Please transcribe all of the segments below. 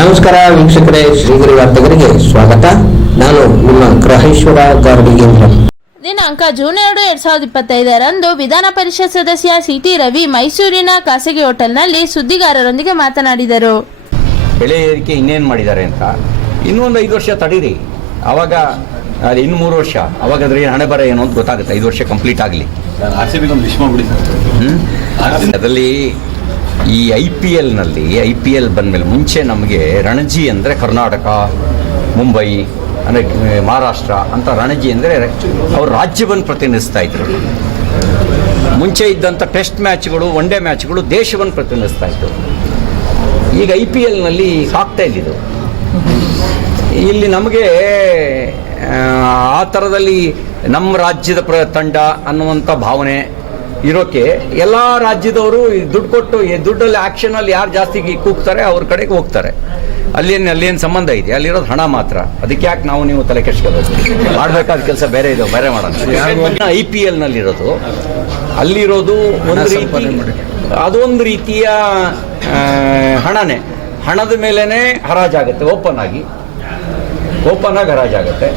ನಮಸ್ಕಾರ ವೀಕ್ಷಕರೇ ಶ್ರೀಗಿರಿ ವಾರ್ತೆಗರಿಗೆ ಸ್ವಾಗತ. ನಾನು ನಿಮ್ಮ ಗ್ರಹೇಶ್ವರ ಗಾರ್ಡಿಗೇಂದ್ರ. ದಿನಾಂಕ ಜೂನ್ ಎರಡು ಎರಡ್ ಸಾವಿರದ ಇಪ್ಪತ್ತೈದರಂದು ವಿಧಾನ ಪರಿಷತ್ ಸದಸ್ಯ ಸಿಟಿ ರವಿ ಮೈಸೂರಿನ ಖಾಸಗಿ ಹೋಟೆಲ್ನಲ್ಲಿ ಸುದ್ದಿಗಾರರೊಂದಿಗೆ ಮಾತನಾಡಿದರು. ಬೆಳೆ ಏರಿಕೆ ಇನ್ನೇನು ಮಾಡಿದ್ದಾರೆ ಅಂತ? ಇನ್ನೂ ಒಂದು ಐದು ವರ್ಷ ತಡೀರಿ. ಅವಾಗ ಅದು ಇನ್ನು ಮೂರು ವರ್ಷ. ಅವಾಗ ಅದ್ರ ಏನು ಹಣೆ ಬರ ಏನು ಅಂತ ಗೊತ್ತಾಗುತ್ತೆ. ಐದು ವರ್ಷ ಕಂಪ್ಲೀಟ್ ಆಗಲಿ. ಅದರಲ್ಲಿ ಈ ಐ ಪಿ ಎಲ್ನಲ್ಲಿ ಐ ಪಿ ಎಲ್ ಬಂದಮೇಲೆ ಮುಂಚೆ ನಮಗೆ ರಣಜಿ ಅಂದರೆ ಕರ್ನಾಟಕ, ಮುಂಬೈ, ಅಂದರೆ ಮಹಾರಾಷ್ಟ್ರ ಅಂತ ರಣಜಿ ಅಂದರೆ ಅವರು ರಾಜ್ಯವನ್ನು ಪ್ರತಿನಿಧಿಸ್ತಾ ಇದ್ರು. ಮುಂಚೆ ಇದ್ದಂಥ ಟೆಸ್ಟ್ ಮ್ಯಾಚ್ಗಳು, ಒನ್ ಡೇ ಮ್ಯಾಚ್ಗಳು ದೇಶವನ್ನು ಪ್ರತಿನಿಧಿಸ್ತಾ ಇತ್ತು. ಈಗ ಐ ಪಿ ಎಲ್ನಲ್ಲಿ ಆಗ್ತಾ ಇದು. ಇಲ್ಲಿ ನಮಗೆ, ಆ ಥರದಲ್ಲಿ ನಮ್ಮ ರಾಜ್ಯದ ಪ್ರ ತಂಡ ಅನ್ನುವಂಥ ಭಾವನೆ ಇರೋಕೆ ಎಲ್ಲ ರಾಜ್ಯದವರು ದುಡ್ಡು ಕೊಟ್ಟು ದುಡ್ಡಲ್ಲಿ ಆ್ಯಕ್ಷನಲ್ಲಿ ಯಾರು ಜಾಸ್ತಿ ಕೂಗ್ತಾರೆ ಅವ್ರ ಕಡೆಗೆ ಹೋಗ್ತಾರೆ. ಅಲ್ಲೇನು ಅಲ್ಲೇನು ಸಂಬಂಧ ಇದೆ? ಅಲ್ಲಿರೋದು ಹಣ ಮಾತ್ರ. ಅದಕ್ಕೆ ಯಾಕೆ ನಾವು ನೀವು ತಲೆ ಕೆಡ್ಸ್ಕೋಬೇಕು? ಮಾಡಬೇಕಾದ ಕೆಲಸ ಬೇರೆ ಇದೆ ಬೇರೆ ಮಾಡೋಣ. ಐ ಪಿ ಎಲ್ನಲ್ಲಿರೋದು ಅಲ್ಲಿರೋದು ಒಂದು ರೀತಿ ಅದೊಂದು ರೀತಿಯ ಹಣನೇ. ಹಣದ ಮೇಲೇ ಹರಾಜಾಗುತ್ತೆ ಓಪನ್ ಆಗಿ. ಓಪನ್ ಆಗಿ ಹರಾಜಾಗುತ್ತೆ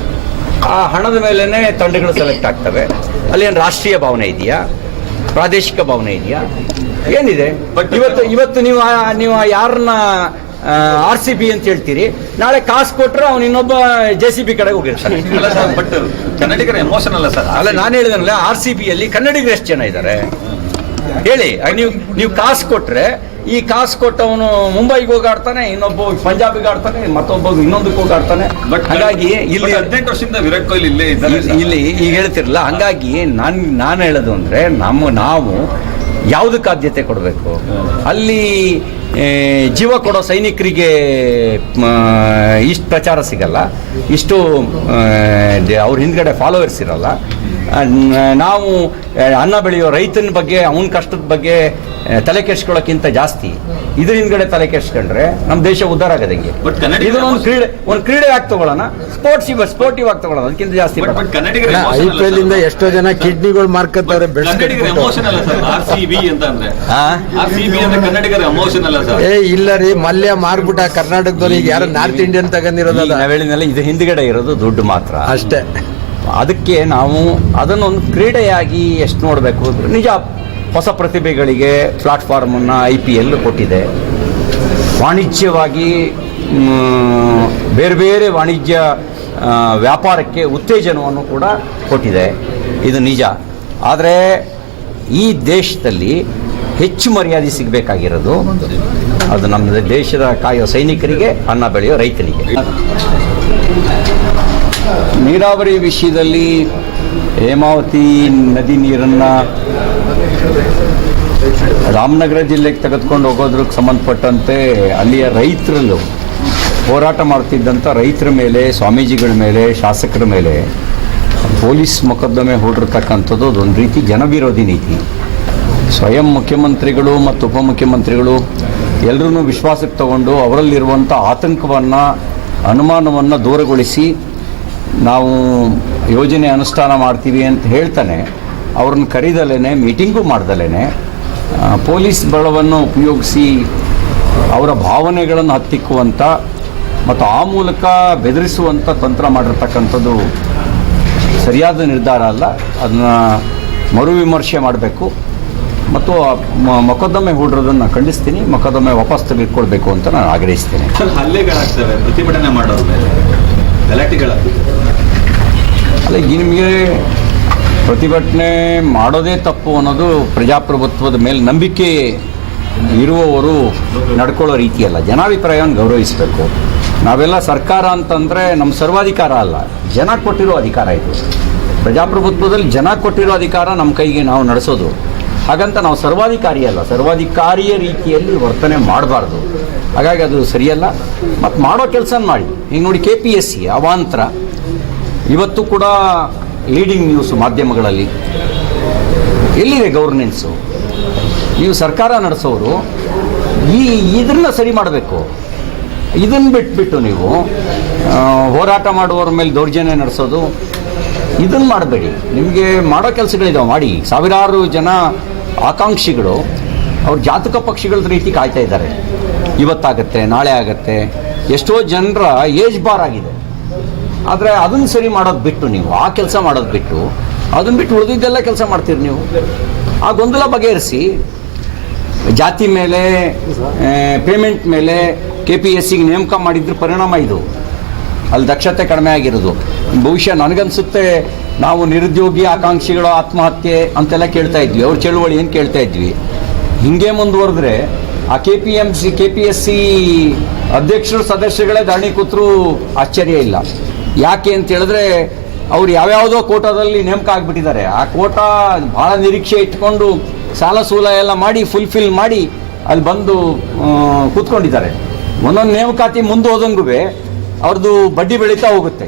ಆ ಹಣದ ಮೇಲೇ ತಂಡಗಳು ಸೆಲೆಕ್ಟ್ ಆಗ್ತವೆ. ಅಲ್ಲಿ ಏನು ರಾಷ್ಟ್ರೀಯ ಭಾವನೆ ಇದೆಯಾ? ಪ್ರಾದೇಶಿಕ ಭಾವನೆ ಇದೆಯಾ? ಏನಿದೆ? ಇವತ್ತು ಇವತ್ತು ನೀವು ನೀವು ಯಾರನ್ನ ಆರ್ ಸಿ ಬಿ ಅಂತ ಹೇಳ್ತೀರಿ ನಾಳೆ ಕಾಸು ಕೊಟ್ಟರೆ ಅವನು ಇನ್ನೊಬ್ಬ ಜೆ ಸಿ ಬಿ ಕಡೆಗೆ ಹೋಗಿರ್ತಾನೆ ಬಟ್ ಕನ್ನಡಿಗರ ಎಮೋಷನ್ ಅಲ್ಲ ಸರ್ ಅಲ್ಲ ನಾನು ಹೇಳಿದನಲ್ಲ ಆರ್ ಸಿ ಬಿ ಅಲ್ಲಿ ಕನ್ನಡಿಗರು ಎಷ್ಟು ಜನ ಇದ್ದಾರೆ? ಹೇಳಿ ನೀವು ನೀವು ಕಾಸು ಕೊಟ್ರೆ ಈ ಕಾಸು ಕೊಟ್ಟವನು ಮುಂಬೈಗೆ ಹೋಗಾಡ್ತಾನೆ ಇನ್ನೊಬ್ಬ ಪಂಜಾಬಿಗೆ ಆಡ್ತಾನೆ ಮತ್ತೊಬ್ಬ ಇನ್ನೊಂದಕ್ಕೆ ಹೋಗಾಡ್ತಾನೆ. ಬಟ್ ಹಾಗಾಗಿ ಇಲ್ಲಿ ಹದಿನೆಂಟು ವರ್ಷದಿಂದ ವಿರಾಟ್ ಕೊಹ್ಲಿ ಇಲ್ಲೇ ಇದ್ದಾರೆ ಇಲ್ಲಿ- ಈಗ ಹೇಳ್ತಿರಲ್ಲ ಹಂಗಾಗಿ ನಾನು ನಾನು ಹೇಳೋದು ಅಂದರೆ ನಮ್ಮ ನಾವು ಯಾವುದಕ್ಕೆ ಆದ್ಯತೆ ಕೊಡಬೇಕು? ಅಲ್ಲಿ ಜೀವ ಕೊಡೋ ಸೈನಿಕರಿಗೆ ಇಷ್ಟು ಪ್ರಚಾರ ಸಿಗಲ್ಲ. ಇಷ್ಟು ಅವ್ರ ಹಿಂದ್ಗಡೆ ಫಾಲೋವರ್ಸ್ ಇರಲ್ಲ. ನಾವು ಅನ್ನ ಬೆಳೆಯೋ ರೈತನ ಬಗ್ಗೆ ಅವನ ಕಷ್ಟದ ಬಗ್ಗೆ ತಲೆ ಕೆಡ್ಸ್ಕೊಳ್ಳೋಕ್ಕಿಂತ ಜಾಸ್ತಿ. ಇದ್ರ ಹಿಂದ್ಗಡೆ ತಲೆ ಕೆಡ್ಸ್ಕೊಂಡ್ರೆ ನಮ್ಮ ದೇಶ ಉದ್ಧಾರ ಆಗದಂಗೆ ಒಂದು ಇದನ್ನೊಂದು ಕ್ರೀಡೆ ಒಂದು ಕ್ರೀಡೆ ಆಗಿ ತಗೊಳ್ಳೋಣ? ಸ್ಪೋರ್ಟ್ಸ್ ಇವ ಸ್ಪೋರ್ಟಿವ್ ಆಗಿ ತಗೊಳ್ಳೋಣ ಅದಕ್ಕಿಂತ ಜಾಸ್ತಿ ಐ ಪಿ ಎಲ್ ಇಂದ ಎಷ್ಟೋ ಜನ ಕಿಡ್ನಿಗಳು ಮಾರ್ಕತ್ತಾರೆ ಏ ಇಲ್ಲ ರೀ ಮಲ್ಯ ಮಾರ್ಬಿಟ್ಟ ಕರ್ನಾಟಕದವ್ರಿಗೆ ಈಗ ಯಾರು ನಾರ್ತ್ ಇಂಡಿಯನ್ ತಗೊಂಡಿರೋದಲ್ಲ ನಾವೇಳಿನಲ್ಲ ನಾವ್ ಇದು ಹಿಂದ್ಗಡೆ ಇರೋದು ದುಡ್ಡು ಮಾತ್ರ. ಅಷ್ಟೇ. ಅದಕ್ಕೆ ನಾವು ಅದನ್ನೊಂದು ಕ್ರೀಡೆಯಾಗಿ ಎಷ್ಟು ನೋಡಬೇಕು? ನಿಜ ಹೊಸ ಪ್ರತಿಭೆಗಳಿಗೆ ಪ್ಲಾಟ್ಫಾರ್ಮನ್ನು ಐ ಪಿ ಎಲ್ ಕೊಟ್ಟಿದೆ. ವಾಣಿಜ್ಯವಾಗಿ ಬೇರೆ ಬೇರೆ ವಾಣಿಜ್ಯ ವ್ಯಾಪಾರಕ್ಕೆ ಉತ್ತೇಜನವನ್ನು ಕೂಡ ಕೊಟ್ಟಿದೆ. ಇದು ನಿಜ. ಆದರೆ ಈ ದೇಶದಲ್ಲಿ ಹೆಚ್ಚು ಮರ್ಯಾದೆ ಸಿಗಬೇಕಾಗಿರೋದು ಅದು ನಮ್ಮ ದೇಶದ ಕಾಯೋ ಸೈನಿಕರಿಗೆ, ಅನ್ನ ಬೆಳೆಯೋ ರೈತನಿಗೆ ನೀರಾವರಿ ವಿಷಯದಲ್ಲಿ ಹೇಮಾವತಿ ನದಿ ನೀರನ್ನು ರಾಮನಗರ ಜಿಲ್ಲೆಗೆ ತೆಗೆದುಕೊಂಡು ಹೋಗೋದ್ರಿಗೆ ಸಂಬಂಧಪಟ್ಟಂತೆ ಅಲ್ಲಿಯ ರೈತರಲ್ಲೂ ಹೋರಾಟ ಮಾಡ್ತಿದ್ದಂಥ ರೈತರ ಮೇಲೆ, ಸ್ವಾಮೀಜಿಗಳ ಮೇಲೆ, ಶಾಸಕರ ಮೇಲೆ ಪೊಲೀಸ್ ಮೊಕದ್ದಮೆ ಹೂಡಿರ್ತಕ್ಕಂಥದ್ದು ಅದೊಂದು ರೀತಿ ಜನವಿರೋಧಿ ನೀತಿ. ಸ್ವಯಂ ಮುಖ್ಯಮಂತ್ರಿಗಳು ಮತ್ತು ಉಪಮುಖ್ಯಮಂತ್ರಿಗಳು ಎಲ್ಲರೂ ವಿಶ್ವಾಸಕ್ಕೆ ತಗೊಂಡು ಅವರಲ್ಲಿರುವಂಥ ಆತಂಕವನ್ನು, ಅನುಮಾನವನ್ನು ದೂರಗೊಳಿಸಿ ನಾವು ಯೋಜನೆ ಅನುಷ್ಠಾನ ಮಾಡ್ತೀವಿ ಅಂತ ಹೇಳ್ತಾನೆ. ಅವ್ರನ್ನ ಕರೀದಲೇನೆ ಮೀಟಿಂಗು ಮಾಡ್ದಲೇ ಪೊಲೀಸ್ ಬಲವನ್ನು ಉಪಯೋಗಿಸಿ ಅವರ ಭಾವನೆಗಳನ್ನು ಹತ್ತಿಕ್ಕುವಂಥ ಮತ್ತು ಆ ಮೂಲಕ ಬೆದರಿಸುವಂಥ ತಂತ್ರ ಮಾಡಿರ್ತಕ್ಕಂಥದ್ದು ಸರಿಯಾದ ನಿರ್ಧಾರ ಅಲ್ಲ. ಅದನ್ನು ಮರುವಿಮರ್ಶೆ ಮಾಡಬೇಕು. ಮತ್ತು ಮೊಕದ್ದಮೆ ಹೂಡಿರೋದನ್ನು ಖಂಡಿಸ್ತೀನಿ, ಮೊಕದ್ದಮೆ ವಾಪಸ್ ತೆಗೆದುಕೊಳ್ಬೇಕು ಅಂತ ನಾನು ಆಗ್ರಹಿಸ್ತೇನೆ. ಹಲ್ಲೆಗಳಾಗ್ತವೆ, ಪ್ರತಿಭಟನೆ ಮಾಡೋದ್ರ ಮೇಲೆ ಅಲ್ಲ ನಿಮಗೆ ಪ್ರತಿಭಟನೆ ಮಾಡೋದೇ ತಪ್ಪು ಅನ್ನೋದು ಪ್ರಜಾಪ್ರಭುತ್ವದ ಮೇಲೆ ನಂಬಿಕೆ ಇರುವವರು ನಡ್ಕೊಳ್ಳೋ ರೀತಿಯಲ್ಲ. ಜನಾಭಿಪ್ರಾಯವನ್ನು ಗೌರವಿಸಬೇಕು. ನಾವೆಲ್ಲ ಸರ್ಕಾರ ಅಂತಂದರೆ ನಮ್ಮ ಸರ್ವಾಧಿಕಾರ ಅಲ್ಲ. ಜನ ಕೊಟ್ಟಿರೋ ಅಧಿಕಾರ ಇದು. ಪ್ರಜಾಪ್ರಭುತ್ವದಲ್ಲಿ ಜನ ಕೊಟ್ಟಿರೋ ಅಧಿಕಾರ ನಮ್ಮ ಕೈಗೆ ನಾವು ನಡೆಸೋದು. ಹಾಗಂತ ನಾವು ಸರ್ವಾಧಿಕಾರಿ ಅಲ್ಲ. ಸರ್ವಾಧಿಕಾರಿಯ ರೀತಿಯಲ್ಲಿ ವರ್ತನೆ ಮಾಡಬಾರ್ದು. ಹಾಗಾಗಿ ಅದು ಸರಿಯಲ್ಲ. ಮತ್ತು ಮಾಡೋ ಕೆಲಸ ಮಾಡಿ. ಈಗ ನೋಡಿ ಕೆ ಪಿ ಎಸ್ ಸಿ ಅವಾಂತರ. ಇವತ್ತು ಕೂಡ ಲೀಡಿಂಗ್ ನ್ಯೂಸ್ ಮಾಧ್ಯಮಗಳಲ್ಲಿ. ಎಲ್ಲಿದೆ ಗೌರ್ನೆನ್ಸು ನೀವು ಸರ್ಕಾರ ನಡೆಸೋರು, ಈ ಇದನ್ನ ಸರಿ ಮಾಡಬೇಕು. ಇದನ್ನು ಬಿಟ್ಬಿಟ್ಟು ನೀವು ಹೋರಾಟ ಮಾಡುವವ್ರ ಮೇಲೆ ದೌರ್ಜನ್ಯ ನಡೆಸೋದು ಇದನ್ನು ಮಾಡಬೇಡಿ. ನಿಮಗೆ ಮಾಡೋ ಕೆಲಸಗಳಿದಾವೆ, ಮಾಡಿ. ಸಾವಿರಾರು ಜನ ಆಕಾಂಕ್ಷಿಗಳು, ಅವ್ರ ಜಾತಕ ಪಕ್ಷಿಗಳ ರೀತಿ ಕಾಯ್ತಾ ಇದ್ದಾರೆ. ಇವತ್ತಾಗತ್ತೆ, ನಾಳೆ ಆಗತ್ತೆ, ಎಷ್ಟೋ ಜನರ ಏಜ್ ಬಾರ್ ಆಗಿದೆ. ಆದರೆ ಅದನ್ನು ಸರಿ ಮಾಡೋದು ಬಿಟ್ಟು ನೀವು, ಆ ಕೆಲಸ ಮಾಡೋದು ಬಿಟ್ಟು ಅದನ್ನು ಬಿಟ್ಟು ಉಳಿದಿದ್ದೆಲ್ಲ ಕೆಲಸ ಮಾಡ್ತೀರಿ ನೀವು. ಆ ಗೊಂದಲ ಬಗೆಹರಿಸಿ, ಜಾತಿ ಮೇಲೆ ಪೇಮೆಂಟ್ ಮೇಲೆ ಕೆ ಪಿ ಎಸ್ ಸಿಗೆ ನೇಮಕ ಮಾಡಿದ್ರ ಪರಿಣಾಮ ಇದು. ಅಲ್ಲಿ ದಕ್ಷತೆ ಕಡಿಮೆ ಆಗಿರೋದು. ಬಹುಶಃ ನನಗನ್ಸುತ್ತೆ, ನಾವು ನಿರುದ್ಯೋಗಿ, ಆಕಾಂಕ್ಷಿಗಳ, ಆತ್ಮಹತ್ಯೆ ಅಂತೆಲ್ಲ ಕೇಳ್ತಾ ಇದ್ವಿ. ಅವ್ರ ಚಳುವಳಿ ಏನು ಕೇಳ್ತಾ ಇದ್ವಿ? ಹಿಂಗೆ ಮುಂದುವರೆದ್ರೆ, ಆ K P M C K P S C ಅಧ್ಯಕ್ಷರು ಸದಸ್ಯಗಳೇ ದಾಣಿ ಕೂತ್ರು ಆಶ್ಚರ್ಯ ಇಲ್ಲ. ಯಾಕೆ ಅಂತ ಹೇಳಿದ್ರೆ, ಅವ್ರು ಯಾವ್ಯಾವುದೋ ಕೋಟಾದಲ್ಲಿ ನೇಮಕ ಆಗಿಬಿಟ್ಟಿದ್ದಾರೆ. ಆ ಕೋಟಾ ಭಾಳ ನಿರೀಕ್ಷೆ ಇಟ್ಕೊಂಡು ಸಾಲ ಸೂಲ ಎಲ್ಲ ಮಾಡಿ ಫುಲ್ಫಿಲ್ ಮಾಡಿ ಅಲ್ಲಿ ಬಂದು ಕೂತ್ಕೊಂಡಿದ್ದಾರೆ. ಒಂದೊಂದು ನೇಮಕಾತಿ ಮುಂದೆ ಹೋದಂಗೂ ಅವ್ರದ್ದು ಬಡ್ಡಿ ಬೆಳೀತಾ ಹೋಗುತ್ತೆ.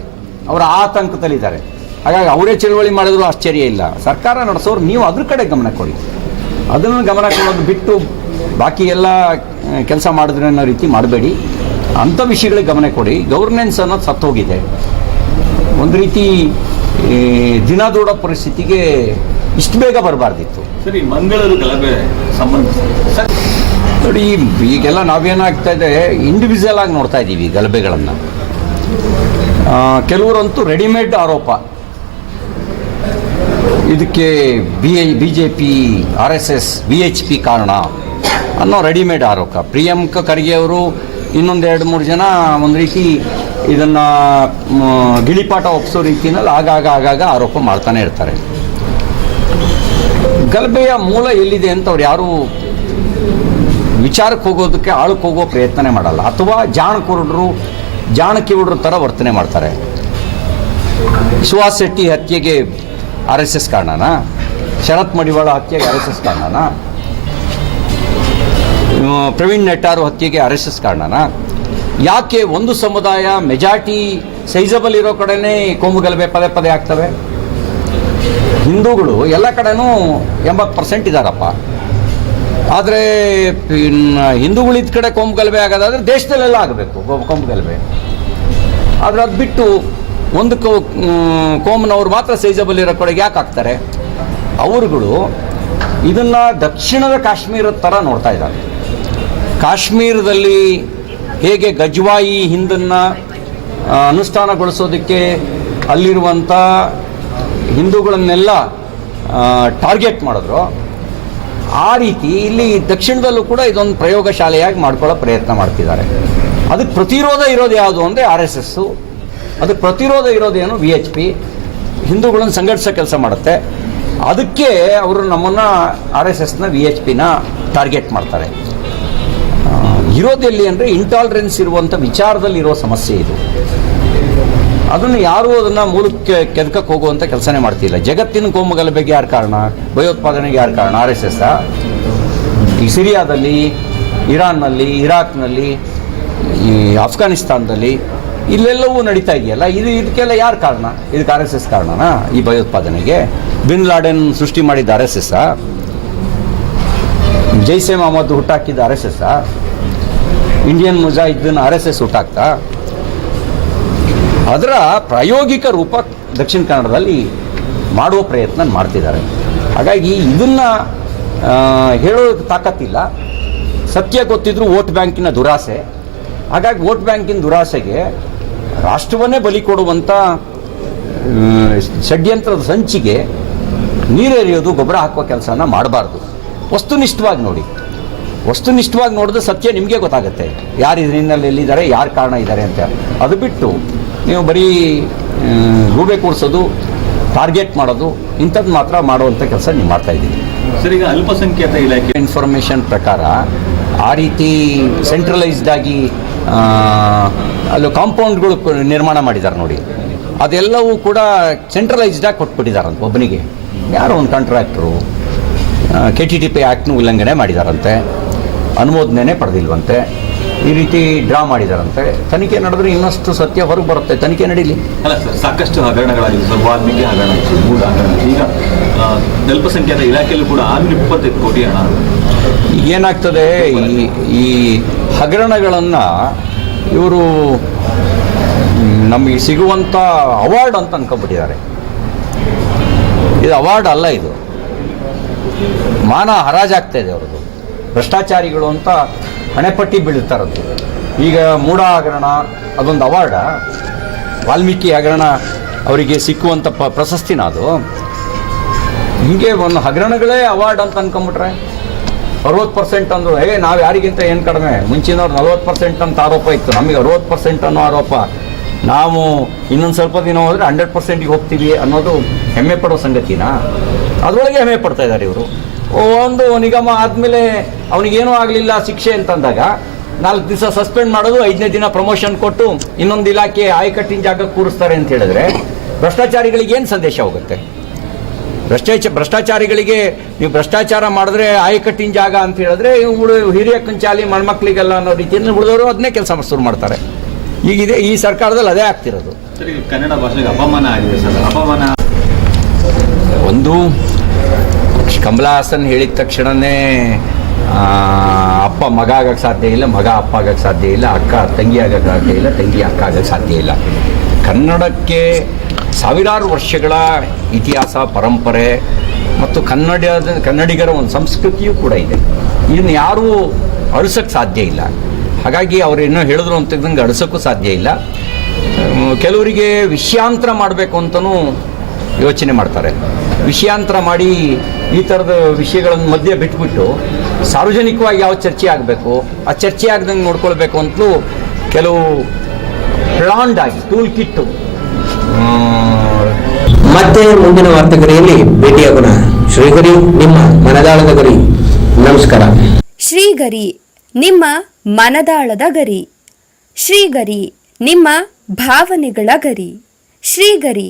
ಅವರ ಆತಂಕದಲ್ಲಿದ್ದಾರೆ. ಹಾಗಾಗಿ ಅವರೇ ಚಳುವಳಿ ಮಾಡಿದ್ರು ಆಶ್ಚರ್ಯ ಇಲ್ಲ. ಸರ್ಕಾರ ನಡೆಸೋರು ನೀವು ಅದ್ರ ಕಡೆ ಗಮನ ಕೊಡಿ. ಅದನ್ನು ಗಮನ ಕೊಡೋದು ಬಿಟ್ಟು ಬಾಕಿ ಎಲ್ಲ ಕೆಲಸ ಮಾಡಿದ್ರೆ ಅನ್ನೋ ರೀತಿ ಮಾಡಬೇಡಿ. ಅಂಥ ವಿಷಯಗಳಿಗೆ ಗಮನ ಕೊಡಿ. ಗವರ್ನೆನ್ಸ್ ಅನ್ನೋದು ಸತ್ತೋಗಿದೆ. ಒಂದು ರೀತಿ ದಿನದೂಡ ದಿನ ದೂಡೋ ಪರಿಸ್ಥಿತಿಗೆ ಇಷ್ಟು ಬೇಗ ಬರಬಾರ್ದಿತ್ತು. ಸರಿ ಮಂಗಳೂರು ಗಲಭೆ ಸಂಬಂಧ ನೋಡಿ ಈಗೆಲ್ಲ ನಾವೇನಾಗ್ತಾ ಇದೆ ಇಂಡಿವಿಜುವಲ್ ಆಗಿ ನೋಡ್ತಾ ಇದ್ದೀವಿ ಗಲಭೆಗಳನ್ನು. ಕೆಲವರಂತೂ ರೆಡಿಮೇಡ್ ಆರೋಪ. ಇದಕ್ಕೆ B I B J P R S S B H P ಕಾರಣ ಅನ್ನೋ ರೆಡಿಮೇಡ್ ಆರೋಪ. ಪ್ರಿಯಾಂಕ ಖರ್ಗೆ ಅವರು ಇನ್ನೊಂದು ಎರಡು ಮೂರು ಜನ ಒಂದು ರೀತಿ ಇದನ್ನು ಗಿಳಿಪಾಠ ಒಪ್ಸೋ ರೀತಿಯಲ್ಲಿ ಆಗಾಗ ಆಗಾಗ ಆರೋಪ ಮಾಡ್ತಾನೆ ಇರ್ತಾರೆ. ಗಲಭೆಯ ಮೂಲ ಎಲ್ಲಿದೆ ಅಂತ ಅವ್ರು ಯಾರೂ ವಿಚಾರಕ್ಕೆ ಹೋಗೋದಕ್ಕೆ, ಆಳಕ್ಕೆ ಹೋಗೋ ಪ್ರಯತ್ನ ಮಾಡಲ್ಲ. ಅಥವಾ ಜಾಣ ಕುರುಡರು ಜಾಣ ಕಿವುಡ್ರ ಥರ ವರ್ತನೆ ಮಾಡ್ತಾರೆ. ಸುಹಾಸ್ ಶೆಟ್ಟಿ ಹತ್ಯೆಗೆ ಆರ್ ಎಸ್ ಎಸ್ ಕಾರಣನಾ? ಶರತ್ ಮಡಿವಾಳ ಹತ್ಯೆಗೆ ಆರ್ ಎಸ್ ಎಸ್ ಕಾರಣನಾ? ಪ್ರವೀಣ್ ನೆಟ್ಟಾರು ಹತ್ಯೆಗೆ ಆರ್ ಎಸ್ ಯಾಕೆ ಒಂದು ಸಮುದಾಯ ಮೆಜಾರಿಟಿ ಸೈಜಬಲ್ ಇರೋ ಕಡೆನೇ ಕೋಮು ಗಲಭೆ ಪದೇ ಪದೇ ಆಗ್ತವೆ? ಹಿಂದೂಗಳು ಎಲ್ಲ ಕಡೆನೂ ಎಂಬತ್ತು ಪರ್ಸೆಂಟ್ ಇದ್ದಾರಪ್ಪ ಆದರೆ ಹಿಂದೂಗಳಿದ್ದ ಕಡೆ ಕೋಮು ಗಲಭೆ ಆಗೋದಾದ್ರೆ ದೇಶದಲ್ಲೆಲ್ಲ ಆಗಬೇಕು ಕೋಮು ಗಲಭೆ. ಆದರೆ ಅದು ಬಿಟ್ಟು ಒಂದು ಕೋ ಕೋಮ್ನವ್ರು ಮಾತ್ರ ಸೈಜಬಲ್ ಇರೋ ಕಡೆಗೆ ಯಾಕೆ ಆಗ್ತಾರೆ? ಅವರುಗಳು ಇದನ್ನು ದಕ್ಷಿಣದ ಕಾಶ್ಮೀರದ ಥರ ನೋಡ್ತಾ ಇದ್ದಾರೆ. ಕಾಶ್ಮೀರದಲ್ಲಿ ಹೇಗೆ ಗಜ್ವಾಯಿ ಹಿಂದನ್ನು ಅನುಷ್ಠಾನಗೊಳಿಸೋದಕ್ಕೆ ಅಲ್ಲಿರುವಂಥ ಹಿಂದೂಗಳನ್ನೆಲ್ಲ ಟಾರ್ಗೆಟ್ ಮಾಡಿದ್ರು. ಆ ರೀತಿ ಇಲ್ಲಿ ದಕ್ಷಿಣದಲ್ಲೂ ಕೂಡ ಇದೊಂದು ಪ್ರಯೋಗಶಾಲೆಯಾಗಿ ಮಾಡ್ಕೊಳ್ಳೋ ಪ್ರಯತ್ನ ಮಾಡ್ತಿದ್ದಾರೆ. ಅದಕ್ಕೆ ಪ್ರತಿರೋಧ ಇರೋದು ಯಾವುದು ಅಂದರೆ ಆರ್ ಎಸ್ ಎಸ್ಸು ಅದಕ್ಕೆ ಪ್ರತಿರೋಧ ಇರೋದೇನು ವಿ ಎಚ್ ಪಿ. ಹಿಂದೂಗಳನ್ನು ಸಂಘಟಿಸೋ ಕೆಲಸ ಮಾಡುತ್ತೆ. ಅದಕ್ಕೆ ಅವರು ನಮ್ಮನ್ನು ಆರ್ ಎಸ್ ಎಸ್ನ, ವಿ ಎಚ್ ಪಿನ ಟಾರ್ಗೆಟ್ ಮಾಡ್ತಾರೆ. ಇರೋದೆಲ್ಲಿ ಅಂದರೆ ಇಂಟಾಲರೆನ್ಸ್ ಇರುವಂಥ ವಿಚಾರದಲ್ಲಿ ಸಮಸ್ಯೆ ಇದು. ಅದನ್ನು ಯಾರೂ ಅದನ್ನು ಮೂಲಕ್ಕೆ ಕೆದಕಕ್ಕೆ ಹೋಗುವಂಥ ಕೆಲಸನೇ ಮಾಡ್ತಿಲ್ಲ. ಜಗತ್ತಿನ ಕೋಮು ಗಲಭೆಗೆ ಯಾರು ಕಾರಣ? ಭಯೋತ್ಪಾದನೆಗೆ ಯಾರು ಕಾರಣ? ಆರ್ ಎಸ್ ಎಸ್ ಈ ಸಿರಿಯಾದಲ್ಲಿ, ಇರಾನ್ನಲ್ಲಿ, ಇರಾಕ್ನಲ್ಲಿ, ಈ ಅಫ್ಘಾನಿಸ್ತಾನದಲ್ಲಿ ಇಲ್ಲೆಲ್ಲವೂ ನಡೀತಾ ಇದೆಯಲ್ಲ? ಇದು ಇದಕ್ಕೆಲ್ಲ ಯಾರು ಕಾರಣ? ಇದಕ್ಕೆ ಆರ್ ಎಸ್ ಎಸ್ ಕಾರಣನಾ? ಈ ಭಯೋತ್ಪಾದನೆಗೆ? ಬಿನ್ ಲಾಡೆನ್ ಸೃಷ್ಟಿ ಮಾಡಿದ R S S ಜೈಸೆ Mohammed ಹುಟ್ಟಾಕಿದ್ದ R S S Indian Mujahideen R S S ಹುಟ್ಟಾಗ್ತಾ, ಅದರ ಪ್ರಾಯೋಗಿಕ ರೂಪ ದಕ್ಷಿಣ ಕನ್ನಡದಲ್ಲಿ ಮಾಡುವ ಪ್ರಯತ್ನ ಮಾಡ್ತಿದ್ದಾರೆ. ಹಾಗಾಗಿ ಇದನ್ನು ಹೇಳೋದಕ್ಕೆ ತಾಕತ್ತಿಲ್ಲ. ಸತ್ಯ ಗೊತ್ತಿದ್ರು ವೋಟ್ ಬ್ಯಾಂಕಿನ ದುರಾಸೆ. ಹಾಗಾಗಿ ವೋಟ್ ಬ್ಯಾಂಕಿನ ದುರಾಸೆಗೆ ರಾಷ್ಟ್ರವನ್ನೇ ಬಲಿ ಕೊಡುವಂಥ ಷಡ್ಯಂತ್ರದ ಸಂಚಿಗೆ ನೀರೆರಿಯೋದು ಗೊಬ್ಬರ ಹಾಕುವ ಕೆಲಸನ ಮಾಡಬಾರ್ದು. ವಸ್ತುನಿಷ್ಠವಾಗಿ ನೋಡಿ. ವಸ್ತುನಿಷ್ಠವಾಗಿ ನೋಡಿದ್ರೆ ಸತ್ಯ ನಿಮಗೆ ಗೊತ್ತಾಗುತ್ತೆ. ಯಾರು ಇದರಿಂದಲೇ ಹಿನ್ನೆಲೆ ಎಲ್ಲಿದ್ದಾರೆ ಯಾರು ಕಾರಣ ಇದ್ದಾರೆ ಅಂತ. ಅದು ಬಿಟ್ಟು ನೀವು ಬರೀ ರೂಬೆ ಗೂಬೆ ಕೂರಿಸೋದು ಟಾರ್ಗೆಟ್ ಮಾಡೋದು ಇಂಥದ್ದು ಮಾತ್ರ ಮಾಡುವಂಥ ಕೆಲಸ ನೀವು ಮಾಡ್ತಾ ಇದ್ದೀವಿ ಸರ್ ಈಗ ಅಲ್ಪಸಂಖ್ಯಾತ ಇಲಾಖೆ ಇನ್ಫಾರ್ಮೇಷನ್ ಪ್ರಕಾರ ಆ ರೀತಿ ಸೆಂಟ್ರಲೈಸ್ಡ್ ಆಗಿ ಅಲ್ಲಿ ಕಾಂಪೌಂಡ್ಗಳು ನಿರ್ಮಾಣ ಮಾಡಿದ್ದಾರೆ ನೋಡಿ. ಅದೆಲ್ಲವೂ ಕೂಡ ಸೆಂಟ್ರಲೈಸ್ಡ್ ಆಗಿ ಕೊಟ್ಬಿಟ್ಟಿದ್ದಾರಂತೆ ಒಬ್ಬನಿಗೆ. ಯಾರೋ ಒಂದು contractor K T T P ಆ್ಯಕ್ಟ್ನು ಉಲ್ಲಂಘನೆ ಮಾಡಿದಾರಂತೆ. ಅನುಮೋದನೆ ಪಡೆದಿಲ್ವಂತೆ ಈ ರೀತಿ ಡ್ರಾ ಮಾಡಿದಾರಂತೆ. ತನಿಖೆ ನಡೆದ್ರೆ ಇನ್ನಷ್ಟು ಸತ್ಯ ಹೊರಗೆ ಬರುತ್ತೆ. ತನಿಖೆ ನಡೀಲಿ. ಅಲ್ಲ ಸರ್ ಸಾಕಷ್ಟು ಹಗರಣಗಳಾಗಿದೆ ಸರ್ ವಾಲ್ಮೀಕಿ ಹಗರಣ ಇತ್ತು, ಮೂಲ ಹಗರಣ. ಈಗ ಅಲ್ಪಸಂಖ್ಯಾತ ಇಲಾಖೆಯಲ್ಲೂ ಕೂಡ ಆರುನೂರ ಇಪ್ಪತ್ತೈದು ಕೋಟಿ ಹಣ ಏನಾಗ್ತದೆ ಈ ಈ ಹಗರಣಗಳನ್ನು ಇವರು ನಮಗೆ ಸಿಗುವಂಥ ಅವಾರ್ಡ್ ಅಂತ ಅನ್ಕೊಂಡ್ಬಿಟ್ಟಿದ್ದಾರೆ. ಇದು ಅವಾರ್ಡ್ ಅಲ್ಲ ಇದು. ಮಾನ ಹರಾಜಾಗ್ತಾ ಇದೆ ಅವ್ರದ್ದು. ಭ್ರಷ್ಟಾಚಾರಿಗಳು ಅಂತ ಹಣೆಪಟ್ಟಿ ಬೀಳ್ತಾರದ್ದು ಈಗ ಮೂಢ ಹಗರಣ ಅದೊಂದು ಅವಾರ್ಡ. ವಾಲ್ಮೀಕಿ ಹಗರಣ ಅವರಿಗೆ ಸಿಕ್ಕುವಂಥ ಪ ಪ್ರಶಸ್ತಿನ ಅದು ಹಿಂಗೆ ಒಂದು ಹಗರಣಗಳೇ ಅವಾರ್ಡ್ ಅಂತ ಅನ್ಕೊಂಬಿಟ್ರೆ ಅರವತ್ತು ಪರ್ಸೆಂಟ್ ಅಂದರು, ಏ, ನಾವು ಯಾರಿಗಿಂತ ಏನು ಕಡಿಮೆ? ಮುಂಚಿನವ್ರು ನಲ್ವತ್ತು ಪರ್ಸೆಂಟ್ ಅಂತ ಆರೋಪ ಇತ್ತು. ನಮಗೆ ಅರವತ್ತು ಪರ್ಸೆಂಟ್ ಅನ್ನೋ ಆರೋಪ. ನಾವು ಇನ್ನೊಂದು ಸ್ವಲ್ಪ ದಿನ ಹೋದರೆ ಹಂಡ್ರೆಡ್ ಪರ್ಸೆಂಟಿಗೆ ಹೋಗ್ತೀವಿ ಅನ್ನೋದು ಹೆಮ್ಮೆ ಪಡೋ ಸಂಗತಿನಾ? ಅದರೊಳಗೆ ಹೆಮ್ಮೆ ಪಡ್ತಾ ಇದ್ದಾರೆ ಇವರು. ಒಂದು ನಿಗಮ ಆದಮೇಲೆ ಅವನಿಗೇನೂ ಆಗಲಿಲ್ಲ ಶಿಕ್ಷೆ ಅಂತಂದಾಗ ನಾಲ್ಕು ದಿವಸ ಸಸ್ಪೆಂಡ್ ಮಾಡೋದು ಐದನೇ ದಿನ ಪ್ರಮೋಷನ್ ಕೊಟ್ಟು ಇನ್ನೊಂದು ಇಲಾಖೆ ಆಯಕಟ್ಟಿನ ಜಾಗಕ್ಕೆ ಕೂರಿಸ್ತಾರೆ ಅಂತ ಹೇಳಿದ್ರೆ ಭ್ರಷ್ಟಾಚಾರಿಗಳಿಗೆ ಏನು ಸಂದೇಶ ಹೋಗುತ್ತೆ? ಭ್ರಷ್ಟಾಚಾರ ಭ್ರಷ್ಟಾಚಾರಿಗಳಿಗೆ ನೀವು ಭ್ರಷ್ಟಾಚಾರ ಮಾಡಿದ್ರೆ ಆಯಕಟ್ಟಿನ ಜಾಗ ಅಂತ ಹೇಳಿದ್ರೆ ಹಿರಿಯ ಕಂಚಾಲಿ ಮಣ್ಮಕ್ಳಿಗೆಲ್ಲ ಅನ್ನೋ ರೀತಿಯಲ್ಲಿ ಉಳಿದವರು ಅದನ್ನೇ ಕೆಲಸ ಶುರು ಮಾಡ್ತಾರೆ. ಈಗಿದೆ ಈ ಸರ್ಕಾರದಲ್ಲಿ ಅದೇ ಆಗ್ತಿರೋದು. ಕನ್ನಡ ಭಾಷೆಗೆ ಅಪಮಾನ ಆಗಿದೆ ಸರ್. ಅಪಮಾನ ಒಂದು ಕಮಲಾ ಹಾಸನ್ ಹೇಳಿದ ತಕ್ಷಣವೇ ಅಪ್ಪ ಮಗ ಆಗಕ್ಕೆ ಸಾಧ್ಯ ಇಲ್ಲ, ಮಗ ಅಪ್ಪ ಆಗಕ್ಕೆ ಸಾಧ್ಯ ಇಲ್ಲ, ಅಕ್ಕ ತಂಗಿ ಆಗಕ್ಕೆ ಸಾಧ್ಯ ಇಲ್ಲ, ತಂಗಿ ಅಕ್ಕ ಆಗಕ್ಕೆ ಸಾಧ್ಯ ಇಲ್ಲ. ಕನ್ನಡಕ್ಕೆ ಸಾವಿರಾರು ವರ್ಷಗಳ ಇತಿಹಾಸ, ಪರಂಪರೆ ಮತ್ತು ಕನ್ನಡದ ಕನ್ನಡಿಗರ ಒಂದು ಸಂಸ್ಕೃತಿಯೂ ಕೂಡ ಇದೆ. ಇದನ್ನು ಯಾರೂ ಅಳಿಸೋಕ್ಕೆ ಸಾಧ್ಯ ಇಲ್ಲ. ಹಾಗಾಗಿ ಅವ್ರು ಏನೋ ಹೇಳಿದ್ರು ಅಂತಂದಂಗೆ ಅಳಿಸೋಕ್ಕೂ ಸಾಧ್ಯ ಇಲ್ಲ. ಕೆಲವರಿಗೆ ವಿಷಯಾಂತರ ಮಾಡಬೇಕು ಅಂತಲೂ ಯೋಚನೆ ಮಾಡ್ತಾರೆ. ವಿಷಯಾಂತರ ಮಾಡಿ ಈ ಥರದ ವಿಷಯಗಳನ್ನು ಮಧ್ಯೆ ಬಿಟ್ಬಿಟ್ಟು ಸಾರ್ವಜನಿಕವಾಗಿ ಯಾವ ಚರ್ಚೆ ಆಗಬೇಕು ಆ ಚರ್ಚೆ ಆಗದಂಗೆ ನೋಡ್ಕೊಳ್ಬೇಕು ಅಂತಲೂ ಕೆಲವು ಪ್ಲಾಂಡ್ ಆಗಿ ಟೂಲ್ ಕಿಟ್ಟು. ಮತ್ತೆ ಮುಂದಿನ ವಾರ್ತೆಗರಿಯಲ್ಲಿ ಭೇಟಿಯಾಗೋಣ. ಶ್ರೀಗರಿ ನಿಮ್ಮ ಮನದಾಳದ ಗರಿ. ನಮಸ್ಕಾರ. ಶ್ರೀಗರಿ ನಿಮ್ಮ ಮನದಾಳದ ಗರಿ. ಶ್ರೀಗರಿ ನಿಮ್ಮ ಭಾವನೆಗಳ ಗರಿ. ಶ್ರೀಗರಿ